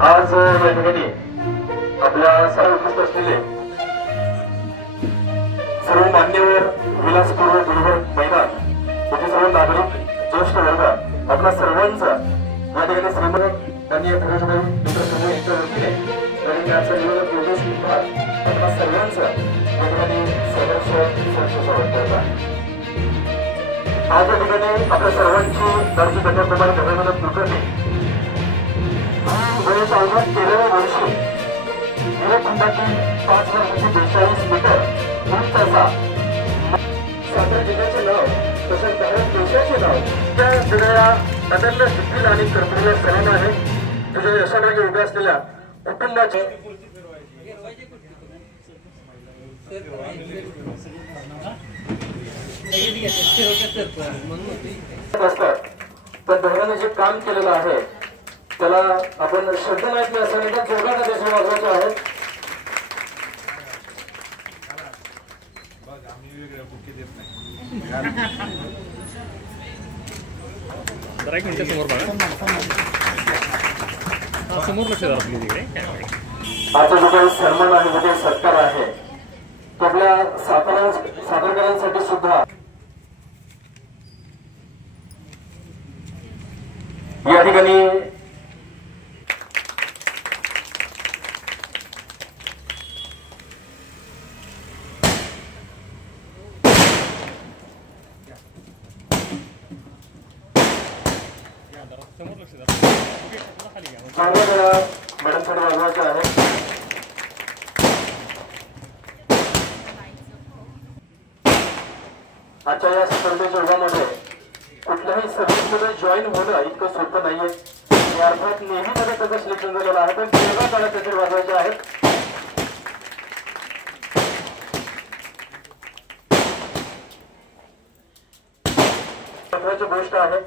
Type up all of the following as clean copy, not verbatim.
आज या ठिकाणी आपल्या सर्व उपस्थित असलेले सर्व मान्यवर विलासपूर गुरुवर मैदान येथे सर्व नागरिक ज्येष्ठ वर्ग आपल्या सर्वांचा या ठिकाणी श्रीमंत त्यांनी प्रवेशभाई मित्र समूह यांच्या वतीने आणि आजचा नियोजक योगेश कुमार आपल्या सर्वांचा या ठिकाणी सहर्ष स्वागत करत आहे। आज या ठिकाणी आपल्या सर्वांची दर्शी घटनाप्रमाणे घटनांना दुर्घटने वयाच्या अवघ्या 13व्या वर्षी हिरेखंडातील 5,42 मीटर उंचीचा सातारा जिल्ह्याचे नाव तसेच भारत देशाचे नाव त्या दिलेल्या अनन्य सिद्धीला आणि कर्तृत्वाला सलाम आहे। तुझ्या यशामागे उभ्या असलेल्या कुटुंबाचे पण बहिणाने जे काम केलेलं आहे त्याला आपण शब्द माहित नाही असं नाही तर जोरात देश वाजवायचे आहेत। एक मिनिट समोर समोर लक्ष द्या आपली तिकडे। आता जो काही सन्मान आहे जो काही सत्कार आहे तो आपल्या सातारकरांसाठी सुद्धा या ठिकाणी मॅडम साठी वाजवायचे आहे। आजच्या या स्पर्धेच्या युगामध्ये कुठल्याही सर्व्हिसमध्ये जॉईन होणं इतकं सोपं नाहीये। अर्थात नेहमीमध्ये त्याचं सिलेक्शन झालेलं आहे पण तेव्हा त्याला त्याचे वाजवायचे आहेत। महत्वाची गोष्ट आहे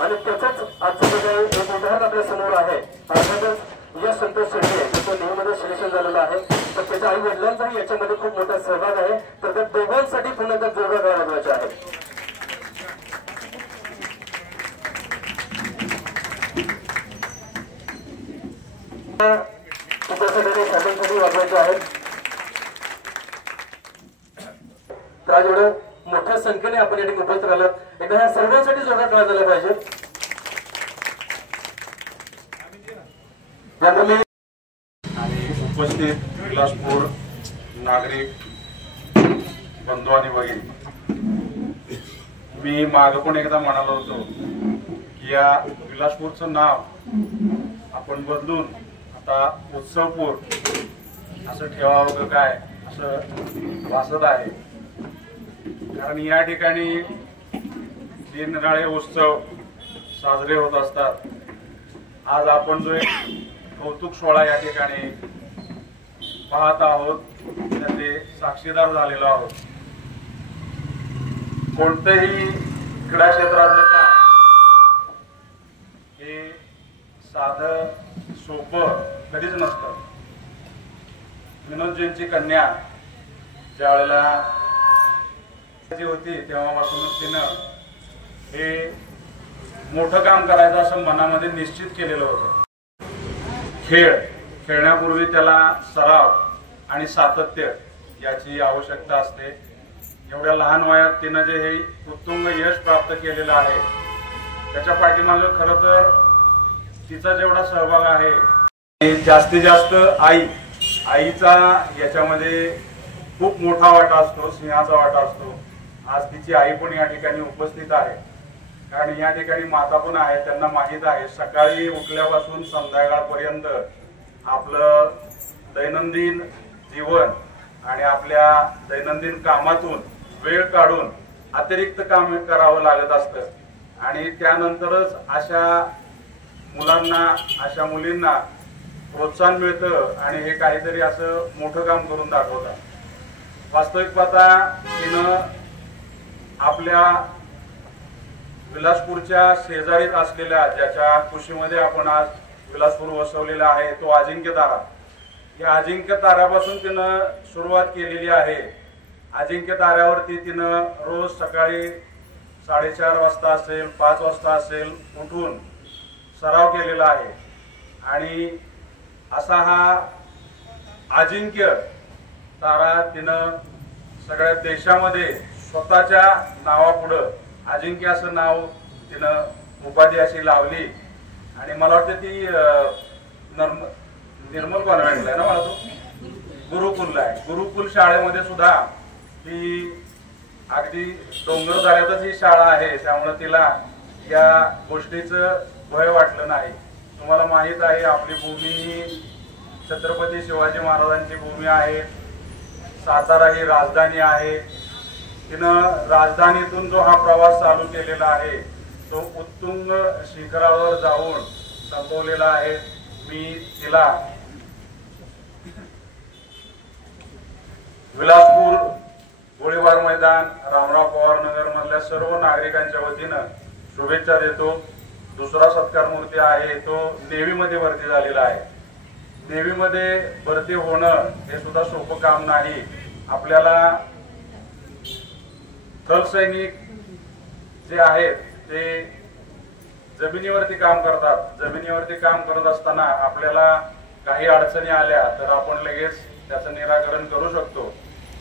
आणि त्याचंच आजचं जे काही एक उदाहरण आपल्या समोर आहे। अर्थातच या संतोष शेट्टी त्याचं नेहमीमध्ये सिलेक्शन झालेलं आहे तर त्याच्या आई वडिलांचाही याच्यामध्ये खूप मोठा सहभाग आहे तर त्या दोघांसाठी पुन्हा त्या जोरदार वाजवायचे आहे। साधनसाठी वाजवायचे आहेत तर आज एवढं मोठ्या संख्येने आपण या ठिकाणी उपस्थित राहिलात एकदा ह्या सर्वांसाठी जोरदार टाळ्या झाल्या पाहिजे। आणि उपस्थित विलासपूर नागरिक बंधू आणि भगिनी, मी माग पण एकदा म्हणालो होतो की या विलासपूरचं नाव आपण बदलून आता उत्सवपूर असं ठेवावं काय असं वाटत आहे। कारण या ठिकाणी निरनिराळे उत्सव साजरे होत असतात। आज आपण जो एक कौतुक सोहळा या ठिकाणी पाहत आहोत त्याचे साक्षीदार झालेलो आहोत। कोणतेही क्रीडा क्षेत्रातलं काम हे साधं सोपं कधीच नसतं। विनोदजींची कन्या ज्या वेळेला होती तेव्हापासूनच तिनं हे मोठं काम करायचं असं मनामध्ये निश्चित केलेलं होतं। खेळण्यापूर्वी त्याला सराव आणि सातत्य याची आवश्यकता असते। एवढ्या लहान वयात तिनं जे हे उत्तुंग यश प्राप्त केलेलं आहे त्याच्या पाठीमागे खरं तर तिचा जेवढा सहभाग आहे जास्तीत जास्त आईचा याच्यामध्ये खूप मोठा वाटा असतो, सिंहाचा वाटा असतो। आज तिची आई पण या ठिकाणी उपस्थित आहे कारण या ठिकाणी माता पण आहे। त्यांना माहित आहे सकाळी उठल्यापासून संध्याकाळपर्यंत आपलं दैनंदिन जीवन आणि आपल्या दैनंदिन कामातून वेळ काढून अतिरिक्त काम करावं लागत असतं आणि त्यानंतरच अशा मुलांना अशा मुलींना प्रोत्साहन मिळतं आणि हे काहीतरी असं मोठं काम करून दाखवतात। वास्तविक पाहता तिनं आपल्या विलासपूरच्या शेजारीच असलेल्या ज्याच्या कुशीमध्ये आपण आज विलासपूर वसवलेला आहे तो अजिंक्य तारा। या अजिंक्य ताऱ्यापासून तिनं सुरुवात केलेली आहे। अजिंक्य ताऱ्यावरती तिनं रोज सकाळी 4:30 वाजता असेल 5 वाजता असेल उठून सराव केलेला आहे आणि असा हा अजिंक्य तारा तिनं सगळ्या देशामध्ये स्वतःच्या नावापुढं अजिंक्य असं नाव तिनं उपाधी अशी लावली. आणि मला वाटतं ती निर्मल कॉन्व्हेंटला आहे ना, मला तो गुरुकुलला आहे. गुरुकुल शाळेमध्ये सुद्धा ती अगदी डोंगरदऱ्यातच ही शाळा आहे, त्यामुळे तिला या गोष्टीचं भय वाटलं नाही. तुम्हाला माहित आहे आपली भूमी ही छत्रपती शिवाजी महाराजांची भूमी आहे. सातारा ही राजधानी आहे. तिनं राजधानीतून जो हा प्रवास चालू केलेला आहे तो उत्तुंग शिखरावर जाऊन संपवलेला आहे. मी तिला विलासपूर, गोळीबार मैदान, रामराव पवार नगर मधल्या सर्व नागरिकांच्या वतीनं शुभेच्छा देतो. दुसरा सत्कार मूर्ती आहे तो नेव्ही मध्ये भरती झालेला आहे. नेव्ही मध्ये भरती होणं हे सुद्धा सोपं काम नाही. आपल्याला थल सैनिक जे आहेत ते जमिनीवरती काम करतात. जमिनीवरती काम करत असताना आपल्याला काही अडचणी आल्या तर आपण लगेच त्याचं निराकरण करू शकतो.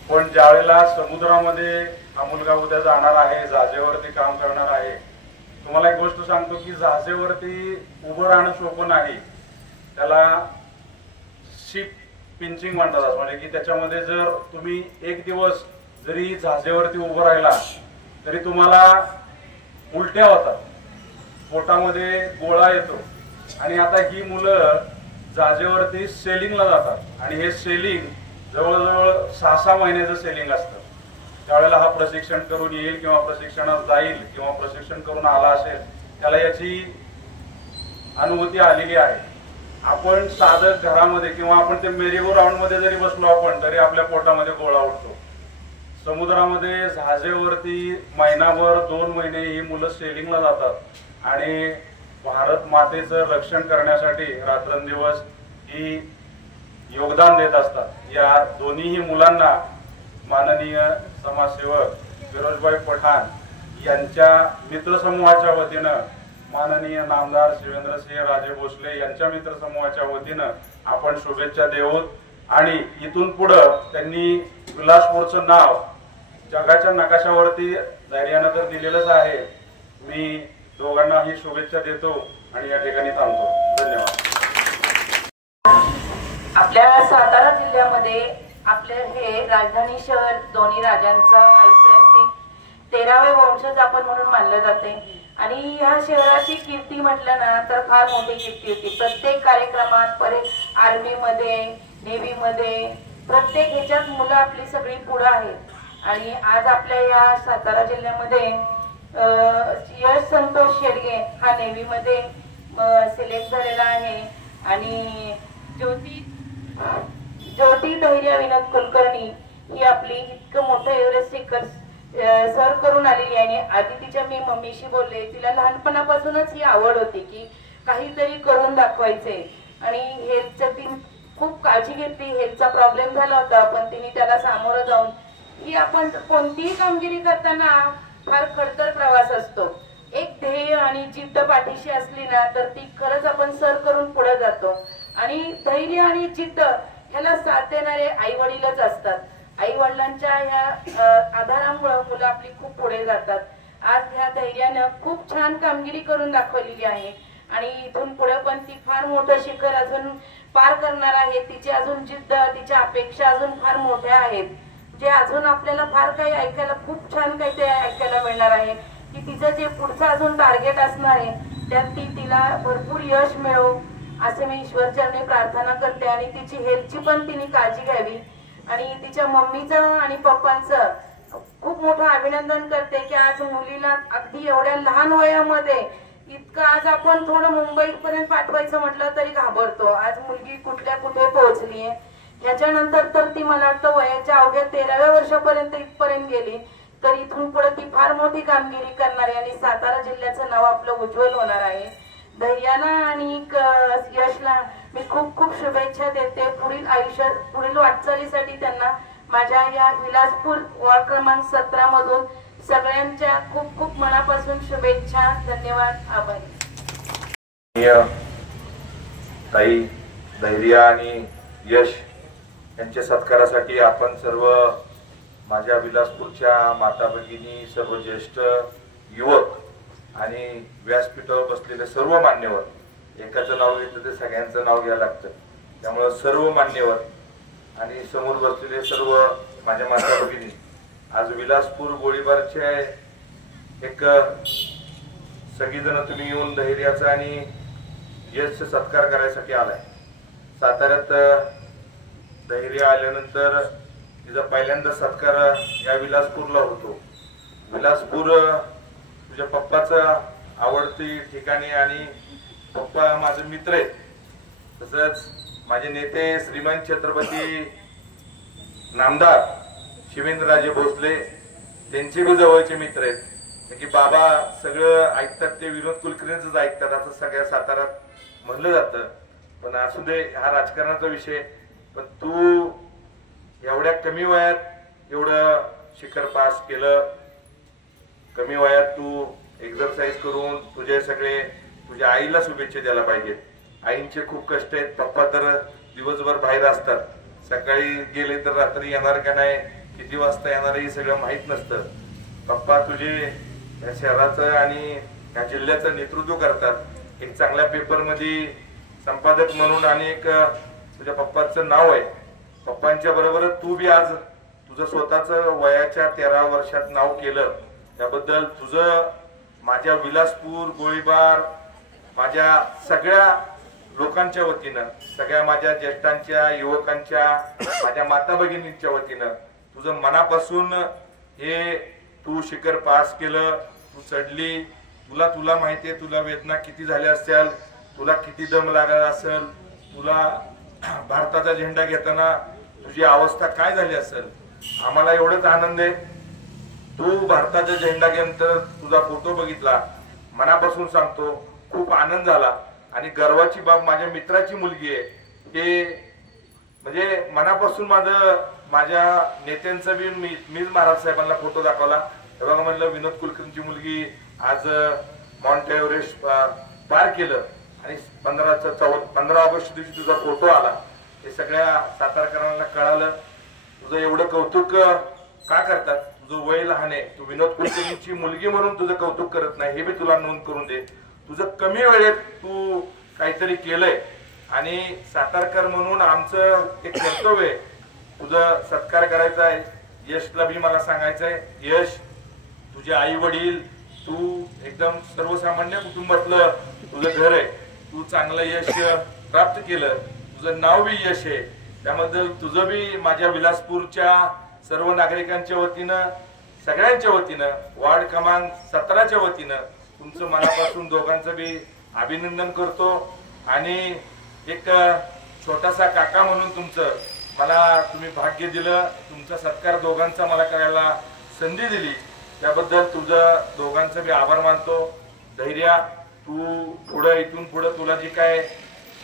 पण ज्यावेळेला समुद्रामध्ये हा मुलगा उद्या जाणार आहे, जहाजेवरती काम करणार आहे, तुम्हाला एक गोष्ट सांगतो की जहाजेवरती उभं राहणं सोपं नाही. त्याला शिप पिंचिंग म्हणतात, म्हणजे की त्याच्यामध्ये जर तुम्ही एक दिवस जरी जहाजेवरती उभं राहिला तरी तुम्हाला उलट्या होतात, पोटामध्ये गोळा येतो. आणि आता ही मुलं जहाजेवरती सेलिंगला जातात आणि हे सेलिंग जवळजवळ 6-6 महिन्याचं सेलिंग असतं. त्यावेळेला हा प्रशिक्षण करून येईल किंवा प्रशिक्षणात जाईल किंवा प्रशिक्षण करून आला असेल त्याला याची अनुभूती आलेली आहे. आपण साधं घरामध्ये किंवा आपण ते मेरीगो राऊंड मध्ये जरी बसलो आपण तरी आपल्या पोटामध्ये गोळा उठतो. समुद्रामध्ये जहाजेवरती महिनाभर 2 महिने ही मुलं सेलिंगला जातात आणि भारत मातेचं रक्षण करण्यासाठी रात्रंदिवस ही योगदान देत असतात. या दोन्हीही मुलांना माननीय समाजसेवक फिरोजभाई पठाण यांच्या मित्रसमूहाच्या वतीनं, माननीय नामदार शिवेंद्रसिंह राजे भोसले यांच्या मित्रसमूहाच्या वतीनं आपण शुभेच्छा देऊत. आणि इथून पुढं त्यांनी विलासपूरचं नाव जगाच्या नकाशावरती धैर्यानं तर दिलेलंच आहे. मी दोघांना ही शुभेच्छा देतो आणि या ठिकाणी थांबतो. धन्यवाद. आपल्या सातारा जिल्ह्यामध्ये आपले हे राजधानी शहर दोन्ही राजांचा ऐतिहासिक 13वे वंशज आपण म्हणून मानलं जाते. आणि या शहराची कीर्ती म्हटलं ना तर फार मोठी कीर्ती होती. प्रत्येक कार्यक्रमात आर्मी मध्ये, नेव्ही मध्ये, प्रत्येक ह्याच्यात मुलं आपली सगळी पुढे आहेत. आणि आज आपल्या या सातारा जिल्ह्यामध्ये यश संतोष शेडगे हा नेव्ही मध्ये सिलेक्ट झालेला आहे. आणि ज्योती धैर्य विनोद कुलकर्णी ही आपली इतकं मोठं एव्हरेस्ट शिखर सर करून आलेली आहे. आणि आधी तिच्या मी मम्मीशी बोलले, तिला लहानपणापासूनच ही आवड होती की काहीतरी करून दाखवायचे. आणि हेल्थचं ती खूप काळजी घेतली. हेल्थचा प्रॉब्लेम झाला होता पण तिने त्याला सामोरं जाऊन की आपण कोणतीही कामगिरी करताना फार खडतर प्रवास असतो. एक ध्येय आणि जिद्द पाठीशी असली ना तर ती खरंच आपण सर करून पुढे जातो. आणि धैर्य आणि जिद्द ह्याला साथ देणारे आई वडीलच असतात. आई वडिलांच्या ह्या आधारामुळे मुलं आपली खूप पुढे जातात. आज ह्या धैर्यानं खूप छान कामगिरी करून दाखवलेली आहे. आणि इथून पुढे पण ती फार मोठं शिखर अजून पार करणार आहे. तिची अजून जिद्द, तिच्या अपेक्षा अजून फार मोठ्या आहेत. जे अजून आपल्याला फार काही ऐकायला, खूप छान काही ते ऐकायला मिळणार आहे की तिचं जे पुढचं अजून टार्गेट असणार आहे त्यात तिला भरपूर यश मिळो असे मी ईश्वरचरणी प्रार्थना करते. आणि तिची हेल्थची पण तिने काळजी घ्यावी. आणि तिच्या मम्मीचं आणि पप्पांचं खूप मोठं अभिनंदन करते की आज मुलीला अगदी एवढ्या लहान वयामध्ये इतकं, आज आपण थोडं मुंबईपर्यंत पाठवायचं म्हटलं तरी घाबरतो. आज मुलगी कुठल्या कुठे पोहोचलीये. ह्याच्यानंतर तर ती मला वाटतं वयाच्या अवघ्या 13व्या वर्षापर्यंत इथपर्यंत गेली. तर इथून पुढे ती फार मोठी कामगिरी करणार आहे आणि सातारा जिल्ह्याचं नाव आपलं उज्ज्वल होणार आहे. धैर्याला आणि यशला मी खूप खूप शुभेच्छा देते. पुढील आयुष्यात, पुढील वाटचालीसाठी त्यांना माझ्या या विलासपूर वॉर्ड क्रमांक 17 मधून सगळ्यांच्या खूप खूप मनापासून शुभेच्छा. धन्यवाद. आभारी. ताई धैर्य आणि यश यांच्या सत्कारासाठी आपण सर्व माझ्या विलासपूरच्या माता भगिनी, सर्व ज्येष्ठ युवक आणि व्यासपीठावर बसलेले सर्व मान्यवर, एकाचं नाव घेतलं तर सगळ्यांचं नाव घ्यावं लागतं, त्यामुळे सर्व मान्यवर आणि समोर बसलेले सर्व माझ्या माता भगिनी, आज विलासपूर गोळीबारचे एक सगळीजण तुम्ही येऊन धैर्याचा आणि यश सत्कार करायसाठी आलाय. साताऱ्यात धैर्य आल्यानंतर तिचा पहिल्यांदा सत्कार या विलासपूरला होतो. विलासपूर तुझ्या पप्पाचं आवडती ठिकाणी आणि पप्पा माझे मित्र आहेत, तसंच माझे नेते श्रीमान छत्रपती नामदार शिवेंद्रराजे भोसले त्यांचे बी जवळचे मित्र आहेत. की बाबा सगळं ऐकतात ते विनोद कुलकर्णीच ऐकतात असं सगळ्या साताऱ्यात म्हणलं जातं. पण असू दे, हा राजकारणाचा विषय. पण तू एवढ्या कमी वयात एवढं शिखर पास केलं, कमी वयात तू एक्सरसाइज करून तुझ्या आईला शुभेच्छा द्यायला पाहिजे. आईंचे खूप कष्ट आहेत. पप्पा तर दिवसभर बाहेर असतात, सकाळी गेले तर रात्री येणार का नाही, किती वाजता येणार हे सगळं माहित नसतं. पप्पा तुझे या शहराचं आणि या जिल्ह्याचं नेतृत्व करतात. एक चांगल्या पेपर मध्ये संपादक म्हणून आणि एक तुझ्या पप्पाचं नाव आहे. पप्पांच्या बरोबर तू बी आज तुझं स्वतःच वयाच्या 13 वर्षात नाव केलं, त्याबद्दल तुझं माझ्या विलासपूर गोळीबार माझ्या सगळ्या लोकांच्या वतीनं, सगळ्या माझ्या ज्येष्ठांच्या, युवकांच्या, माझ्या माता भगिनींच्या वतीनं तुझं मनापासून हे तू शिखर पास केलं, तू चढली. तुला माहितीये तुला वेदना किती झाल्या असतील, तुला किती दम लागला असेल, तुला भारताचा झेंडा घेताना तुझी अवस्था काय झाली असेल. आम्हाला एवढंच आनंद आहे, तू भारताचा झेंडा घेऊन तुझा फोटो बघितला, मनापासून सांगतो खूप आनंद झाला. आणि गर्वाची बाब माझ्या मित्राची मुलगी आहे, ते म्हणजे मनापासून माझ्या नेत्यांचा बी मीच महाराज साहेबांना फोटो दाखवला. तेव्हा म्हणलं विनोद कुलकर्णीची मुलगी आज माउंट एव्हरेस्ट पार केलं आणि 15 ऑगस्ट दिवशी तुझा फोटो आला. हे सगळ्या सातारकरांना कळालं. तुझं एवढं कौतुक का करतात, तुझं वय लहान आहे, तू विनोद कुलकर्णीची मुलगी म्हणून तुझं कौतुक करत नाही, हे बी तुला नोंद करून दे. तुझं कमी वेळेत तू काहीतरी केलंय आणि सातारकर म्हणून आमचं एक कर्तव्य आहे तुझं सत्कार करायचा आहे. यशला बी मला सांगायचंय, यश तुझे आई वडील, तू एकदम सर्वसामान्य कुटुंबातलं तुझं घर आहे, तू चांगलं यश प्राप्त केलं, तुझं नाव बी यश आहे. त्याबद्दल तुझं बी माझ्या विलासपूरच्या सर्व नागरिकांच्या वतीनं, सगळ्यांच्या वतीनं, वार्ड क्रमांक 17च्या वतीनं तुमचं मनापासून दोघांचं बी अभिनंदन करतो. आणि एक छोटासा काका म्हणून मला तुम्ही भाग्य दिलं, तुमचा सत्कार दोघांचा मला करायला संधी दिली, त्याबद्दल तुझं दोघांचं बी आभार मानतो. धैर्य, तू इथून पुढे तुला जे काय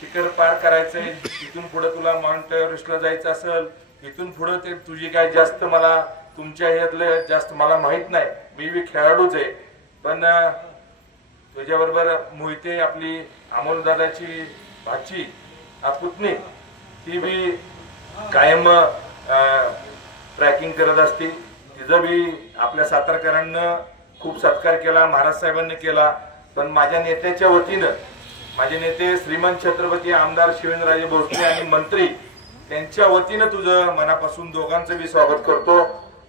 शिखर पार करायचंय, इथून पुढे तुला माउंट एव्हरेस्टला जायचं असेल, इथून पुढे ते तुझी काय जास्त मला तुमच्या ह्यातलं जास्त मला माहित नाही, मी बी खेळाडूच आहे. पण तुझ्याबरोबर मोहिते आपली अमोलदादाची भाची पुतणी, ती बी कायम ट्रॅकिंग करत असते. तिचं बी आपल्या सातारकरांना खूप सत्कार केला, महाराज साहेबांनी केला. पण माझ्या नेत्याच्या वतीनं, माझे नेते श्रीमान छत्रपती आमदार शिवेंद्रराजे भोसले आणि मंत्री त्यांच्या वतीनं तुझं मनापासून दोघांचं बी स्वागत करतो.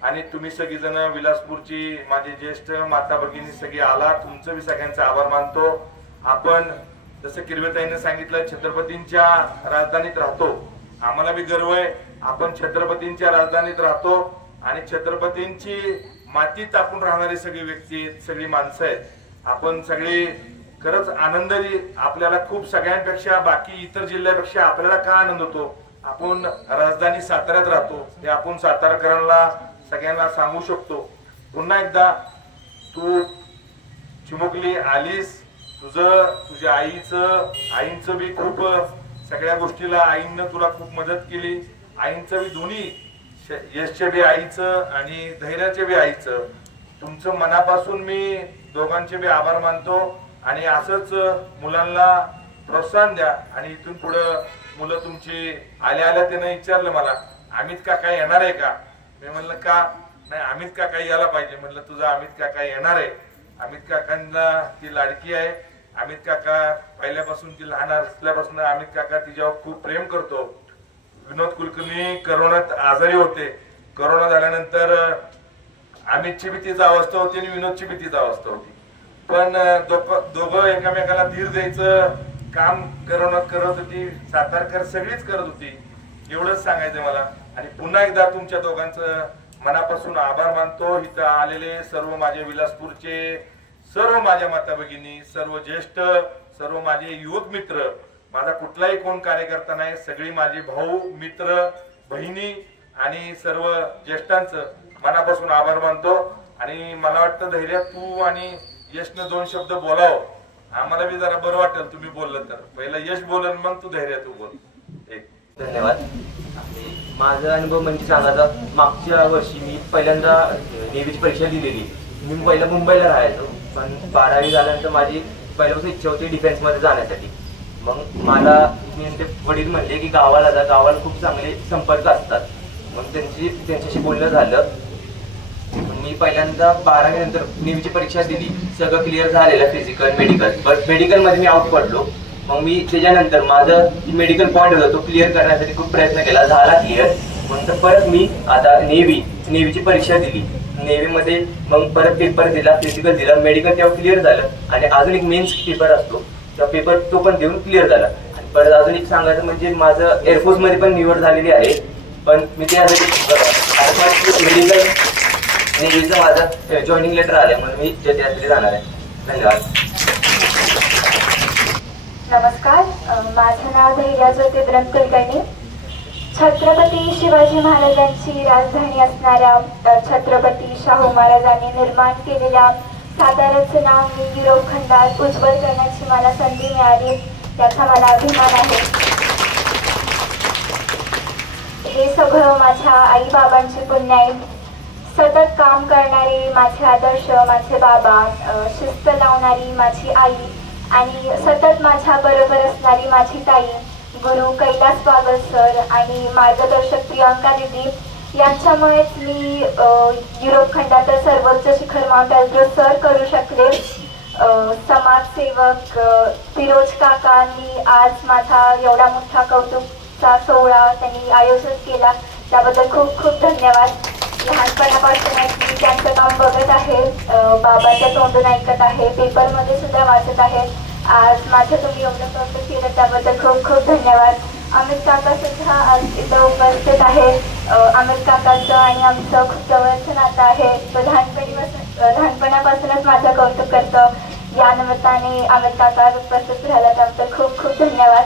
आणि तुम्ही सगळीजण विलासपूरची माझे ज्येष्ठ माता भगिनी सगळी आला, तुमचं बी सगळ्यांचा आभार मानतो. आपण जसं किरवेताईने सांगितलं, छत्रपतींच्या राजधानीत राहतो, आम्हाला बी गर्व आहे. आपण छत्रपतींच्या राजधानीत राहतो आणि छत्रपतींची मातीत आपण राहणारी सगळी व्यक्ती, सगळी माणसं आहेत. आपण सगळी खरंच आनंदी, आपल्याला खूप सगळ्यांपेक्षा बाकी इतर जिल्ह्यापेक्षा आपल्याला का आनंद होतो, आपण राजधानी साताऱ्यात राहतो, हे आपण सातारकरांना सगळ्यांना सांगू शकतो. पुन्हा एकदा तू चिमुकली आलीस, तुझ्या आईंचं बी खूप सगळ्या गोष्टीला आईनं तुला खूप मदत केली. आईंचं बी दोन्ही, यशच्या बी आईचं आणि धैर्याच्या बी आईचं, तुमचं मनापासून मी दोघांचे बी आभार मानतो. आणि असंच मुलांना प्रोत्साहन द्या आणि इथून पुढे मुलं तुमची आल्या आल्या त्यानं विचारलं मला, अमित काका येणार आहे का? मी म्हणलं का नाही, अमित काका यायला पाहिजे. म्हणलं तुझा अमित काका येणार आहे. अमित काकांना ती लाडकी आहे. अमित काका पहिल्यापासून, ती लहान असल्यापासून अमित काका तिच्यावर खूप प्रेम करतो. विनोद कुलकर्णी करोनात आजारी होते. करोना झाल्यानंतर अमितची भी तीच अवस्था होती आणि विनोदची भी तीच अवस्था होती. पण दोघं एकमेकाला धीर द्यायचं काम करोनात करत होती. सातारकर सगळीच करत होती. एवढंच सांगायचं मला. आणि पुन्हा एकदा तुमच्या दोघांचं मनापासून आभार मानतो. इथं आलेले सर्व माझे विलासपूरचे सर्व माझ्या माता भगिनी, सर्व ज्येष्ठ, सर्व माझे युवक मित्र, माझा कुठलाही कोण कार्यकर्ता नाही, सगळी माझी भाऊ, मित्र, बहिणी आणि सर्व ज्येष्ठांचं मनापासून आभार मानतो. आणि मला वाटतं धैर्य तू आणि यशनं 2 शब्द बोलावं, आम्हाला बी जरा बरं वाटेल तुम्ही बोललं तर. पहिला यश बोलन, मग तू धैर्य तू बोल. एक धन्यवाद. माझा अनुभव म्हणजे सांगायचा, मागच्या वर्षी मी पहिल्यांदा नेव्हीची परीक्षा दिलेली. मी पहिला मुंबईला राहायचो, पण 12वी झाल्यानंतर माझी पहिल्यापासून इच्छा होती डिफेन्समध्ये जाण्यासाठी. मग मला वडील म्हणले की गावाला जा, गावाला खूप चांगले संपर्क असतात. मग त्यांच्याशी बोलणं झालं. मी पहिल्यांदा 12वी नंतर नेव्हीची परीक्षा दिली. सगळं क्लिअर झालेलं, फिजिकल, मेडिकल. बट मेडिकलमध्ये मी आउट पडलो. मग मी त्याच्यानंतर माझं मेडिकल पॉईंट होता तो क्लिअर करण्यासाठी खूप प्रयत्न केला, झाला क्लिअर. नंतर परत मी आता नेव्हीची परीक्षा दिली. नेव्हीमध्ये मग परत पेपर दिला, फिजिकल दिला, मेडिकल तेव्हा क्लिअर झालं. आणि अजून एक मेन्स पेपर असतो, त्या पेपर तो पण देऊन क्लिअर झाला. आणि परत अजून एक सांगायचं म्हणजे माझं एअरफोर्समध्ये पण निवड झालेली आहे. पण मी त्यासाठी मेडिकल नेव्हीचं माझं जॉईनिंग लेटर आलं म्हणून मी त्यासाठी जाणार आहे. धन्यवाद. नमस्कार, माझं नाव धैर्या ज्योतिद्रन कुलकर्णी. छत्रपती शिवाजी महाराजांची राजधानी असणाऱ्या छत्रपती शाहू महाराजांनी निर्माण केलेल्या साताऱ्याचं नाव मी युरोप खंडात उज्ज्वल करण्याची मला संधी मिळाली, त्याचा मला अभिमान आहे. हे सगळं माझ्या आई बाबांचे पुण्य आहे. सतत काम करणारे माझे आदर्श माझे बाबा, शिस्त लावणारी माझी आई आणि सतत माझ्या बरोबर असणारी माझी ताई, गुरु कैलास बागल सर आणि मार्गदर्शक प्रियांका दीदी यांच्यामुळेच मी युरोप खंडातील सर्वोच्च शिखर माउंट एल्ब्रुस सर करू शकले. समाजसेवक फिरोज काकांनी आज माझा एवढा मोठा कौतुकचा सोहळा त्यांनी आयोजित केला, त्याबद्दल खूप खूप धन्यवाद. लहानपणापासूनच मी त्यांचं काम बघत आहे, बाबांच्या तोंडून ऐकत आहे, पेपरमध्ये सुद्धा वाचत आहे. आज माझं तुम्ही एवढं कौतुक केलं त्याबद्दल खूप खूप धन्यवाद. अमित काका सुद्धा आज इथं उपस्थित आहे. अमित काकांचं आणि आमचं खूप जवळचं नातं आहे. तो लहानपणापासूनच माझं कौतुक करतो. या निमित्ताने अमित काका उपस्थित राहिला त्याबद्दल खूप खूप धन्यवाद.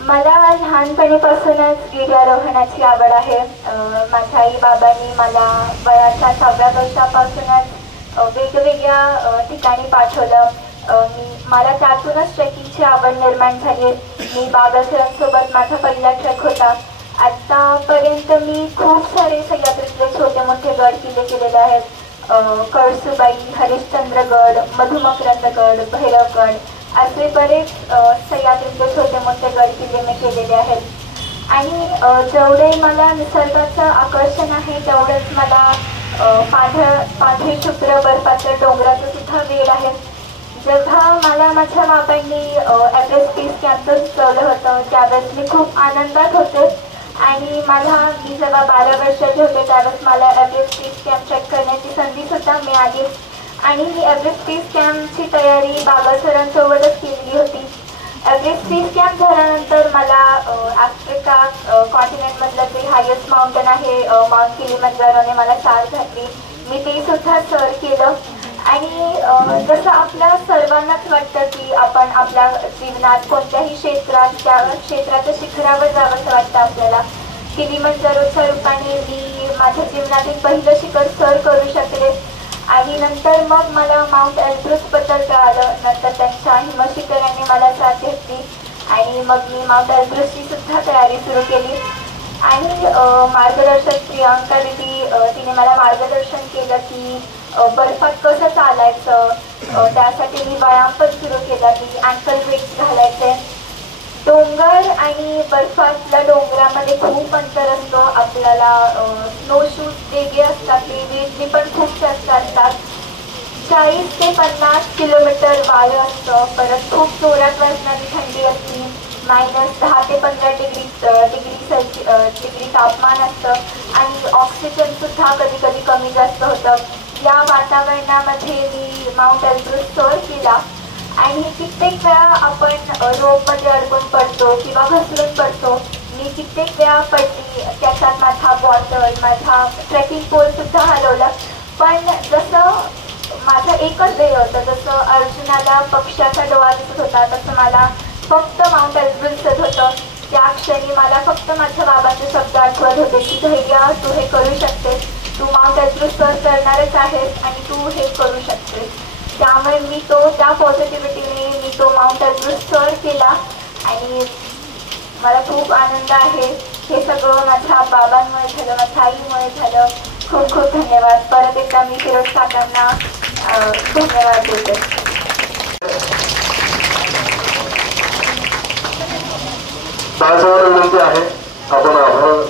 मला लहानपणीपासूनच गिर्यारोहणाची आवड आहे. माझ्या आई बाबांनी मला वयाच्या 6व्या वर्षापासूनच वेगवेगळ्या ठिकाणी पाठवलं. मला त्यातूनच ट्रेकिंगची आवड निर्माण झाली. मी बाबासरांसोबत माझा पहिला ट्रेक होता. आतापर्यंत मी खूप सारे सह्याद्रीतले छोटे मोठे गड किल्ले केलेले आहेत. कळसुबाई, हरिश्चंद्रगड, मधुमकरंदगड, भैरवगड असे बरेच सह्याद्रीतले छोटे मोठे गड किल्ले मी केलेले आहेत. आणि जेवढे मला निसर्गाचं आकर्षण आहे तेवढंच मला पांढरे शुभ्र बर्फाचं डोंगराचं सुद्धा वेळ आहे. जेव्हा मला माझ्या बाबांनी एव्हरेस्ट बेस कॅम्पचं सुचवलं होतं त्यावेळेस मी खूप आनंदात होते. आणि मी जेव्हा 12 वर्षाचे होते त्यावेळेस मला एव्हरेस्ट बेस कॅम्प ट्रेक करण्याची संधीसुद्धा मिळाली. आणि मी एव्हरेस्ट बेस कॅम्पची तयारी बाबा सरांसोबतच केलेली होती. एव्हरेस्ट बेस कॅम्प झाल्यानंतर मला आफ्रिका कॉन्टिनेंटमधलं जे हायेस्ट माउंटन आहे माउंट किलिमंजारोने मला साथ घातली. मी ते सुद्धा सर केलं. आणि जसं आपल्या सर्वांनाच वाटतं की आपण आपल्या जीवनात कोणत्याही क्षेत्रात त्या क्षेत्राच्या शिखरावर जावंसं वाटतं आपल्याला. किलिमंजारोच्या रूपाने मी माझ्या जीवनातील पहिलं शिखर सर करू शकले. आणि नंतर मग मला माउंट एल्ब्रुसबद्दल कळालं. नंतर त्यांच्या हिमशिखरांनी मला साथ घेतली आणि मग मी माउंट एल्ब्रुसची सुद्धा तयारी सुरू केली. आणि मार्गदर्शक प्रियांका दीदी तिने मला मार्गदर्शन केलं की बर्फात कसं चालायचं. त्यासाठी मी व्यायाम पण सुरू केला की अँकल ब्रेक्स घालायचे. डोंगर आणि बर्फातल्या डोंगरामध्ये खूप अंतर असतो. आपल्याला स्नो शूज वेगळे असतात, ते वेगळे पण खूप जास्त असतात. 40 ते 50 किलोमीटर वारं असतं. परत खूप जोरात वाजणारी थंडी असते. -10 ते 15 डिग्री तापमान असतं आणि ऑक्सिजन सुद्धा कधी कधी कमी जास्त होतं. या वातावरणामध्ये मी माउंट एव्हरेस्ट सर केला आणि कित्येक वेळा आपण रोपमध्ये अडकून पडतो किंवा घसरून पडतो. मी कित्येक वेळा पडली, त्याच्यात माझा बॉटल, माझा ट्रेकिंग पोल सुद्धा हरवला. पण जसं माझं एकच ध्येय होतं, जसं अर्जुनाला पक्ष्याचा डोळा दिसत होता तसं मला फक्त माउंट एव्हरेस्ट दिसत होतं. त्या क्षणी मला फक्त माझ्या बाबांचे शब्द आठवत होते की धैर्य, तू हे करू शकतेस, तू माउंट एव्हरेस्ट सर करणारच आहेस आणि तू हे करू शकतेस. त्यामुळे मी त्या पॉझिटिव्हिटीने मी तो माउंट एव्हरेस्ट सर केला आणि मला खूप आनंद आहे. हे सगळं माझ्या बाबांमुळे झालं, माझ्या आईमुळे झालं. खूप खूप धन्यवाद. परत एकदा मी फिरोज काकांना धन्यवाद देते. माझ्यावर विनंती आहे, आपण आभार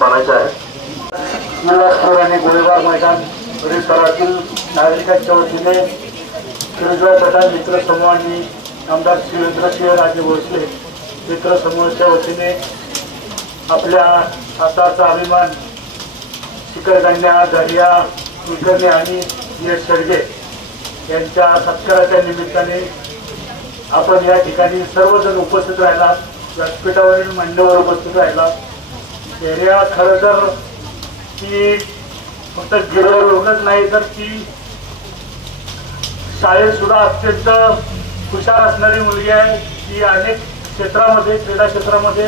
मानायचे आहे. विलासपूर आणि गोळीबार मैदान परिसरातील नागरिकांच्या वतीने फिरोजभाई पठाण मित्र समूह आणि आमदार शिवेंद्रसिंह राजे भोसले मित्र समूहाच्या वतीने आपल्या सातारचा अभिमान शिखरकन्या दर्या कुलकर्णी आणि यश शेडगे यांच्या सत्काराच्या निमित्ताने आपण या ठिकाणी सर्वजण उपस्थित राहिला. व्यासपीठावरील मान्यवर उपस्थित राहिला. एरिया खरं तर ती फक्त गिरवूनच नाही तर ती शाळेत सुद्धा अत्यंत हुशार असणारी मुलगी आहे. ती अनेक क्षेत्रामध्ये, क्रीडा क्षेत्रामध्ये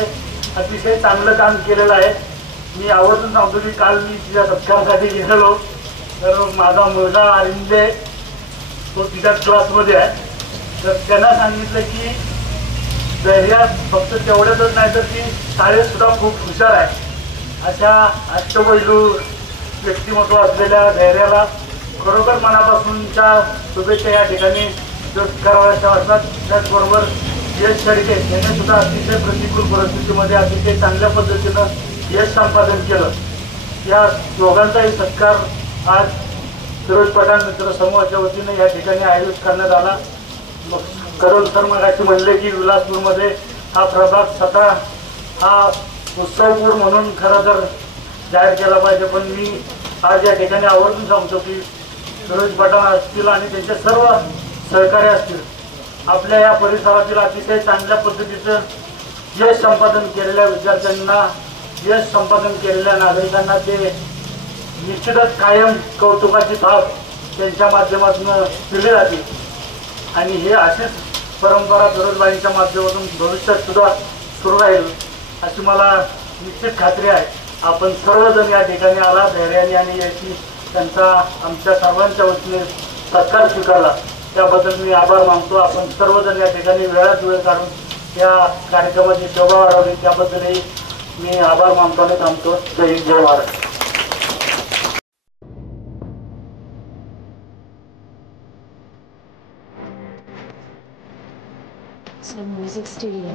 अतिशय चांगलं काम केलेलं आहे. मी आवर्जून सांगतो की काल मी तिच्या सत्कारासाठी गेलेलो तर माझा मुलगा अरिंदे तो तिच्याच क्लासमध्ये आहे. तर त्यांना सांगितलं की धैर्यात फक्त तेवढ्यातच नाही तर ती शाळेत सुद्धा खूप हुशार आहे. अशा अष्टपैलू व्यक्तिमत्व असलेल्या धैर्याला खरोखर मनापासूनच्या शुभेच्छा या ठिकाणी व्यक्त कराव्याच्या वाटतात. त्याचबरोबर यश शेडगे यांनी सुद्धा अतिशय प्रतिकूल परिस्थितीमध्ये अतिशय चांगल्या पद्धतीनं यश संपादन केलं. या दोघांचाही सत्कार आज फिरोज पठाण मित्र समूहाच्या वतीने या ठिकाणी आयोजित करण्यात आला. करोल सर मगाशी म्हणले की विलासपूरमध्ये हा प्रभाग स्वतः हा उत्सवपूर म्हणून खरं तर जाहीर केला पाहिजे. पण मी आज या ठिकाणी आवर्जून सांगतो की फिरोज पठाण असतील आणि त्यांचे सर्व सहकारी असतील आपल्या या परिसरातील अतिशय चांगल्या पद्धतीचं यश संपादन केलेल्या विद्यार्थ्यांना, यश संपादन केलेल्या नागरिकांना ते निश्चितच कायम कौतुकाची थाप त्यांच्या माध्यमातून दिली जाते आणि हे अशीच परंपरा फिरोजबाईंच्या माध्यमातून भविष्यात सुद्धा सुरू राहील अशी मला निश्चित खात्री आहे. आपण सर्वजण या ठिकाणी आला, धैर्याने आणि याची त्यांचा आमच्या सर्वांच्या वतीने सत्कार स्वीकारला त्याबद्दल मी आभार मानतो. आपण सर्वजण या ठिकाणी वेळात वेळ काढून या कार्यक्रमाची शोभा वाढवली त्याबद्दलही मी आभार मानतो आणि थांबतो. जय हिंद, जय महाराष्ट्र. Some music studio.